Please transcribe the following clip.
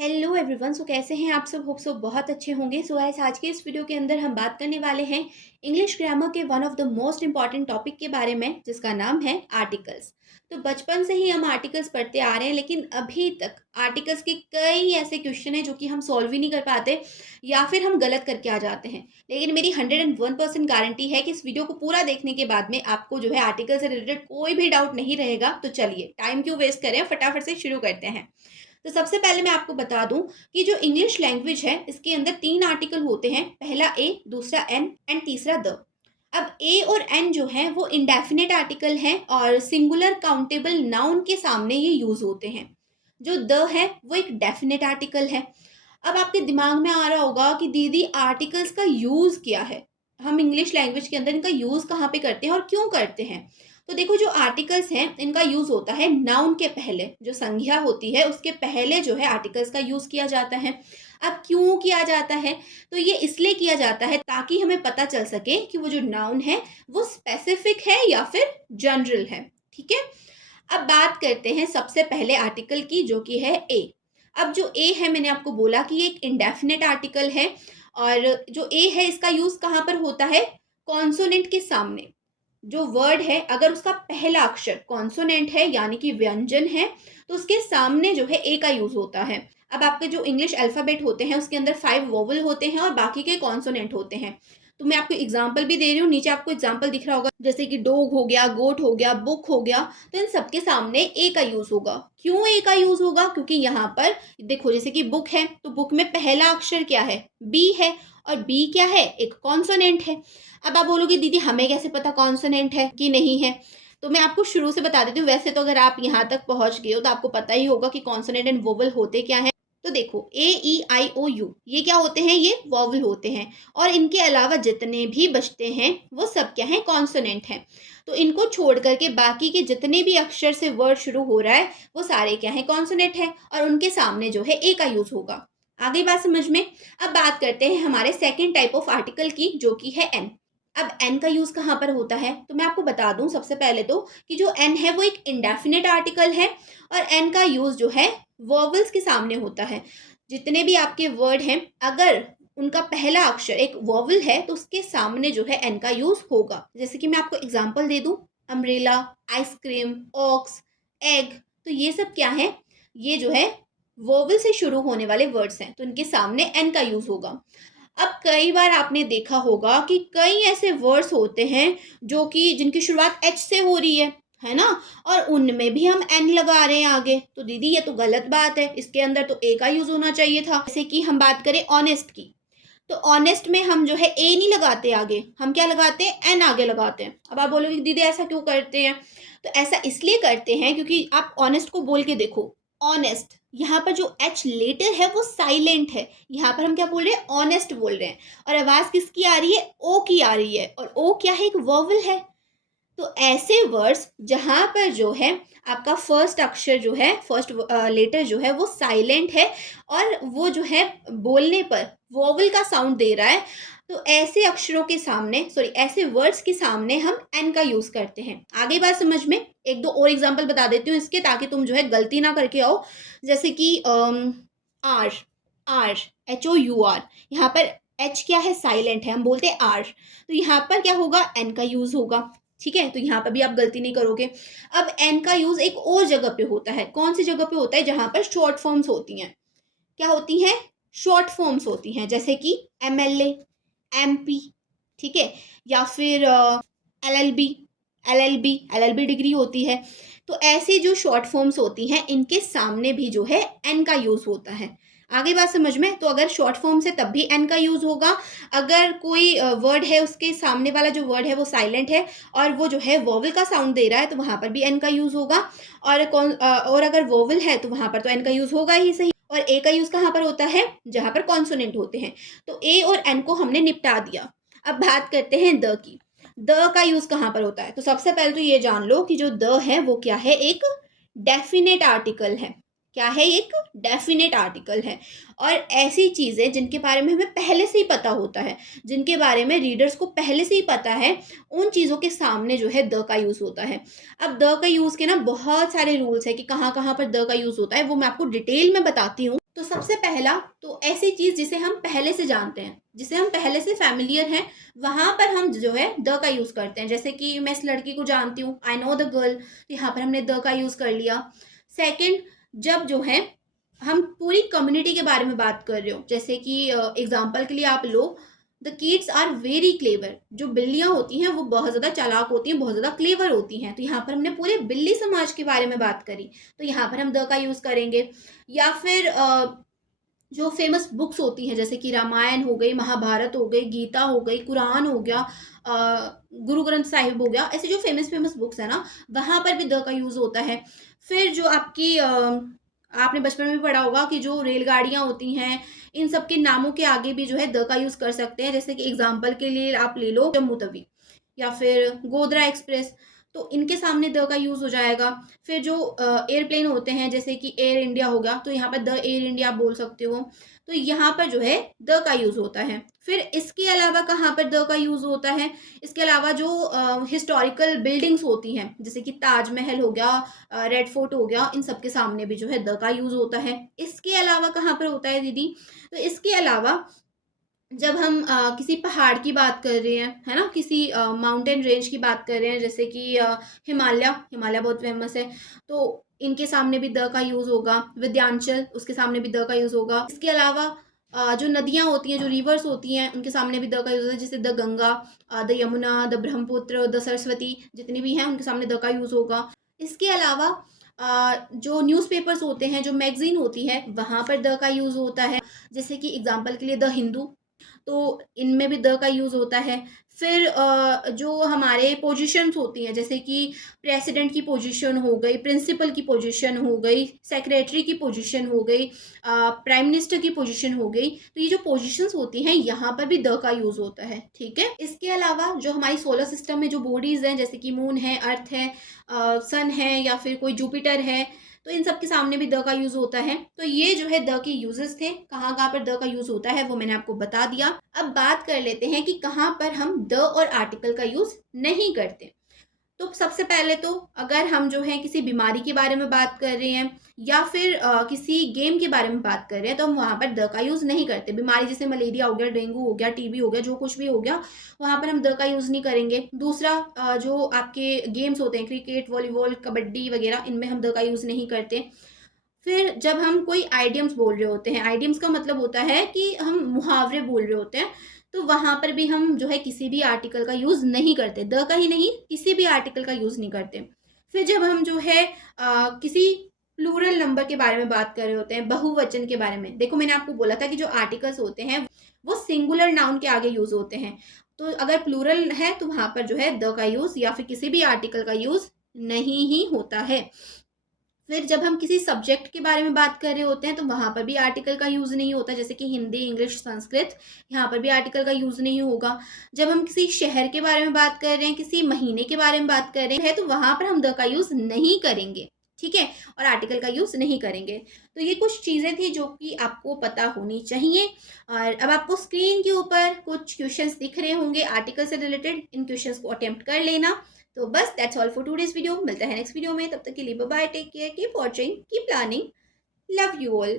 Hello everyone. सो कैसे हैं आप सब? होप सो बहुत अच्छे होंगे। सो आज के इस वीडियो के अंदर हम बात करने वाले हैं इंग्लिश ग्रामर के one of the most important topic के बारे में, जिसका नाम है आर्टिकल्स। तो बचपन से ही हम आर्टिकल्स पढ़ते आ रहे हैं, लेकिन अभी तक आर्टिकल्स के कई ऐसे क्वेश्चन हैं जो कि हम सॉल्व ही नहीं कर पाते या फिर हम गलत करके आ जाते हैं। लेकिन मेरी 101% गारंटी है कि इस वीडियो को पूरा देखने के बाद में आपको जो है आर्टिकल से रिलेटेड कोई भी डाउट नहीं रहेगा। तो चलिए टाइम क्यों वेस्ट करें, फटाफट से शुरू करते हैं। तो सबसे पहले मैं आपको बता दूं कि जो इंग्लिश लैंग्वेज है इसके अंदर 3 आर्टिकल होते हैं। पहला ए, दूसरा एन एंड तीसरा द। अब ए और एन जो है वो इंडेफिनेट आर्टिकल हैं और सिंगुलर काउंटेबल नाउन के सामने ये यूज होते हैं। जो द है वो एक डेफिनेट आर्टिकल है। अब आपके दिमाग में आ रहा होगा कि दीदी आर्टिकल्स का यूज क्या है, हम इंग्लिश लैंग्वेज के अंदर इनका यूज कहाँ पे करते हैं और क्यों करते हैं। तो देखो, जो आर्टिकल्स हैं इनका यूज होता है नाउन के पहले, जो संज्ञा होती है उसके पहले जो है आर्टिकल्स का यूज किया जाता है। अब क्यों किया जाता है? तो ये इसलिए किया जाता है ताकि हमें पता चल सके कि वो जो नाउन है वो स्पेसिफिक है या फिर जनरल है। ठीक है। अब बात करते हैं सबसे पहले आर्टिकल की, जो कि है ए। अब जो ए है, मैंने आपको बोला कि ये एक इंडेफिनेट आर्टिकल है। और जो ए है इसका यूज कहाँ पर होता है? कॉन्सोनेंट के सामने। जो वर्ड है अगर उसका पहला अक्षर कॉन्सोनेंट है यानी कि व्यंजन है, तो उसके सामने जो है ए का यूज होता है। अब आपके जो इंग्लिश अल्फाबेट होते हैं उसके अंदर 5 वोवल होते हैं और बाकी के कॉन्सोनेंट होते हैं। तो मैं आपको एग्जाम्पल भी दे रही हूँ, नीचे आपको एग्जाम्पल दिख रहा होगा, जैसे कि डॉग हो गया, गोट हो गया, बुक हो गया। तो इन सबके सामने ए का यूज होगा। क्यों ए का यूज होगा? क्योंकि यहाँ पर देखो, जैसे कि बुक है तो बुक में पहला अक्षर क्या है? बी है। और बी क्या है? एक कॉन्सोनेंट है। अब आप बोलोगे दीदी हमें कैसे पता कॉन्सोनेंट है कि नहीं है? तो मैं आपको शुरू से बता देती हूँ। वैसे तो अगर आप यहाँ तक पहुंच गए हो तो आपको पता ही होगा कि कॉन्सोनेंट एंड वोवल होते क्या है। तो देखो, ए ई आई ओ यू ये क्या होते हैं? ये वोवल होते हैं। और इनके अलावा जितने भी बचते हैं वो सब क्या है? कॉन्सोनेंट हैं। तो इनको छोड़ करके बाकी के जितने भी अक्षर से वर्ड शुरू हो रहा है वो सारे क्या है? कॉन्सोनेंट है। और उनके सामने जो है ए का यूज होगा। आगे बात समझ में। अब बात करते हैं हमारे सेकेंड टाइप ऑफ आर्टिकल की, जो कि है एन। अब एन का यूज कहाँ पर होता है? तो मैं आपको बता दूं सबसे पहले तो कि जो एन है वो एक इंडेफिनेट आर्टिकल है। और एन का यूज जो है वॉवल्स के सामने होता है। जितने भी आपके वर्ड हैं अगर उनका पहला अक्षर एक वॉवल है तो उसके सामने जो है एन का यूज होगा। जैसे कि मैं आपको एग्जांपल दे दूं, अम्ब्रेला, आइसक्रीम, ऑक्स, एग। तो ये सब क्या है? ये जो है वोवल से शुरू होने वाले वर्ड्स हैं, तो इनके सामने एन का यूज होगा। अब कई बार आपने देखा होगा कि कई ऐसे वर्ड्स होते हैं जो कि जिनकी शुरुआत एच से हो रही है ना? और उनमें भी हम एन लगा रहे हैं आगे। तो दीदी ये तो गलत बात है, इसके अंदर तो ए का यूज होना चाहिए था। जैसे कि हम बात करें ऑनेस्ट की, तो ऑनेस्ट में हम जो है ए नहीं लगाते आगे, हम क्या लगाते हैं? एन आगे लगाते हैं। अब आप बोलोगे दीदी ऐसा क्यों करते हैं? तो ऐसा इसलिए करते हैं क्योंकि आप ऑनेस्ट को बोल के देखो, ऑनेस्ट यहाँ पर जो एच लेटर है वो साइलेंट है। यहाँ पर हम क्या बोल रहे हैं? ऑनेस्ट बोल रहे हैं। और आवाज किसकी आ रही है? ओ की आ रही है। और ओ क्या है? एक वोवल है। तो ऐसे वर्ड्स जहां पर जो है आपका फर्स्ट अक्षर जो है, फर्स्ट लेटर जो है वो साइलेंट है और वो जो है बोलने पर वोवल का साउंड दे रहा है, तो ऐसे अक्षरों के सामने, सॉरी ऐसे वर्ड्स के सामने हम एन का यूज करते हैं। आगे बात समझ में। एक दो और एग्जांपल बता देती हूँ इसके, ताकि तुम जो है गलती ना करके आओ। जैसे कि R, R, H O U R, यहाँ पर एच क्या है? साइलेंट है, हम बोलते हैं आर। तो यहाँ पर क्या होगा? एन का यूज होगा। ठीक है, तो यहाँ पर भी आप गलती नहीं करोगे। अब एन का यूज एक और जगह पे होता है। कौन सी जगह पे होता है? जहां पर शॉर्ट फॉर्म्स होती हैं। क्या होती हैं? शॉर्ट फॉर्म्स होती हैं, जैसे कि एमएलए, एमपी। ठीक है, या फिर एलएलबी, एलएलबी, एलएलबी डिग्री होती है। तो ऐसी जो शॉर्ट फॉर्म्स होती हैं इनके सामने भी जो है एन का यूज होता है। आगे बात समझ में। तो अगर शॉर्ट फॉर्म्स है तब भी एन का यूज होगा। अगर कोई वर्ड है उसके सामने वाला जो वर्ड है वो साइलेंट है और वो जो है वोवल का साउंड दे रहा है, तो वहां पर भी एन का यूज होगा। और अगर वोवल है तो वहां पर तो एन का यूज होगा ही सही। और ए का यूज कहाँ पर होता है? जहां पर कॉन्सोनेंट होते हैं। तो ए और एन को हमने निपटा दिया। अब बात करते हैं द की। द का यूज कहाँ पर होता है? तो सबसे पहले तो ये जान लो कि जो द है वो क्या है? एक डेफिनेट आर्टिकल है। क्या है? एक डेफिनेट आर्टिकल है। और ऐसी चीजें जिनके बारे में हमें पहले से ही पता होता है, जिनके बारे में रीडर्स को पहले से ही पता है, उन चीजों के सामने जो है द का यूज होता है। अब द का यूज के ना बहुत सारे रूल्स है कि कहाँ कहाँ पर द का यूज होता है, वो मैं आपको डिटेल में बताती हूँ। तो सबसे पहला तो ऐसी चीज़ जिसे हम पहले से जानते हैं, जिसे हम पहले से फ़ैमिलियर हैं, वहाँ पर हम जो है द का यूज़ करते हैं। जैसे कि मैं इस लड़की को जानती हूँ, आई नो द गर्ल, तो यहाँ पर हमने द का यूज़ कर लिया। सेकंड, जब जो है हम पूरी कम्युनिटी के बारे में बात कर रहे हो, जैसे कि एग्ज़ाम्पल के लिए आप लो, the kids are very clever. जो बिल्लियाँ होती हैं वो बहुत ज़्यादा चालाक होती हैं, बहुत ज़्यादा क्लेवर होती हैं। तो यहाँ पर हमने पूरे बिल्ली समाज के बारे में बात करी, तो यहाँ पर हम द का यूज़ करेंगे। या फिर जो फेमस बुक्स होती हैं, जैसे कि रामायण हो गई, महाभारत हो गई, गीता हो गई, कुरान हो गया, गुरु ग्रंथ साहिब हो गया, ऐसे जो फेमस फेमस बुक्स है ना, वहाँ पर भी द का यूज़ होता है। फिर जो आपकी आपने बचपन में भी पढ़ा होगा कि जो रेलगाड़ियाँ होती हैं, इन सब के नामों के आगे भी जो है द का यूज़ कर सकते हैं। जैसे कि एग्जाम्पल के लिए आप ले लो जम्मू तवी, या फिर गोधरा एक्सप्रेस, तो इनके सामने द का यूज़ हो जाएगा। फिर जो एयरप्लेन होते हैं, जैसे कि एयर इंडिया हो गया, तो यहाँ पर द एयर इंडिया आप बोल सकते हो। तो यहाँ पर जो है द का यूज़ होता है। फिर इसके अलावा कहाँ पर द का यूज़ होता है? इसके अलावा जो हिस्टोरिकल बिल्डिंग्स होती हैं, जैसे कि ताजमहल हो गया, रेड फोर्ट हो गया, इन सब के सामने भी जो है द का यूज़ होता है। इसके अलावा कहाँ पर होता है दीदी? तो इसके अलावा जब हम किसी पहाड़ की बात कर रहे हैं, है ना? किसी माउंटेन रेंज की बात कर रहे हैं, जैसे कि हिमालय, हिमालय बहुत फेमस है, तो इनके सामने भी द का यूज़ होगा। विंध्याचल, उसके सामने भी द का यूज़ होगा। इसके अलावा जो नदियाँ होती हैं, जो रिवर्स होती हैं, उनके सामने भी द का यूज़ होता है, जैसे the Ganga, the Yamuna, the Brahmaputra, the Saraswati, जितनी भी हैं, उनके सामने द का यूज़ होगा। इसके अलावा जो न्यूज़पेपर्स होते हैं, जो मैगज़ीन होती है, वहाँ पर द का यूज़ होता है। जैसे कि एग्ज़ाम्पल के लिए द हिंदू, तो इनमें भी द का यूज़ होता है। फिर जो हमारे पोजीशंस होती हैं, जैसे कि प्रेसिडेंट की पोजीशन हो गई, प्रिंसिपल की पोजीशन हो गई, सेक्रेटरी की पोजीशन हो गई, प्राइम मिनिस्टर की पोजीशन हो गई, तो ये जो पोजीशंस होती हैं, यहाँ पर भी द का यूज़ होता है, ठीक है? इसके अलावा जो हमारी सोलर सिस्टम में जो बॉडीज़ हैं, जैसे कि मून है, अर्थ है, सन है, या फिर कोई जुपिटर है, तो इन सब के सामने भी द का यूज़ होता है। तो ये जो है द के यूजेस थे, कहाँ-कहाँ पर द का यूज़ होता है वो मैंने आपको बता दिया। अब बात कर लेते हैं कि कहाँ पर हम द और आर्टिकल का यूज़ नहीं करते। तो सबसे पहले तो अगर हम जो है किसी बीमारी के बारे में बात कर रहे हैं, या फिर किसी गेम के बारे में बात कर रहे हैं, तो हम वहाँ पर द का यूज़ नहीं करते। बीमारी जैसे मलेरिया हो गया, डेंगू हो गया, टीबी हो गया, जो कुछ भी हो गया, वहाँ पर हम द का यूज़ नहीं करेंगे। दूसरा, जो आपके गेम्स होते हैं, क्रिकेट, वॉलीबॉल, कबड्डी वगैरह, इनमें हम द का यूज़ नहीं करते। फिर जब हम कोई आइडियम्स बोल रहे होते हैं, आइडियम्स का मतलब होता है कि हम मुहावरे बोल रहे होते हैं, तो वहाँ पर भी हम जो है किसी भी आर्टिकल का यूज़ नहीं करते, द का ही नहीं, किसी भी आर्टिकल का यूज़ नहीं करते। फिर जब हम जो है किसी प्लूरल नंबर के बारे में बात कर रहे होते हैं, बहुवचन के बारे में, देखो मैंने आपको बोला था कि जो आर्टिकल्स होते हैं वो सिंगुलर नाउन के आगे यूज़ होते हैं। तो अगर प्लूरल है तो वहाँ पर जो है द का यूज़ या फिर किसी भी आर्टिकल का यूज़ नहीं ही होता है। फिर जब हम किसी सब्जेक्ट के बारे में बात कर रहे होते हैं, तो वहाँ पर भी आर्टिकल का यूज़ नहीं होता, जैसे कि हिंदी, इंग्लिश, संस्कृत, यहाँ पर भी आर्टिकल का यूज़ नहीं होगा। जब हम किसी शहर के बारे में बात कर रहे हैं, किसी महीने के बारे में बात कर रहे हैं, तो वहाँ पर हम द का यूज़ नहीं करेंगे, ठीक है? और आर्टिकल का यूज़ नहीं करेंगे। तो ये कुछ चीज़ें थी जो कि आपको पता होनी चाहिए। और अब आपको स्क्रीन के ऊपर कुछ क्वेश्चंस दिख रहे होंगे आर्टिकल से रिलेटेड, इन क्वेश्चंस को अटेम्प्ट कर लेना। तो बस that's all for today's video. मिलता है नेक्स्ट वीडियो में, तब तक के लिए bye bye, take care, keep watching, keep planning, love you all.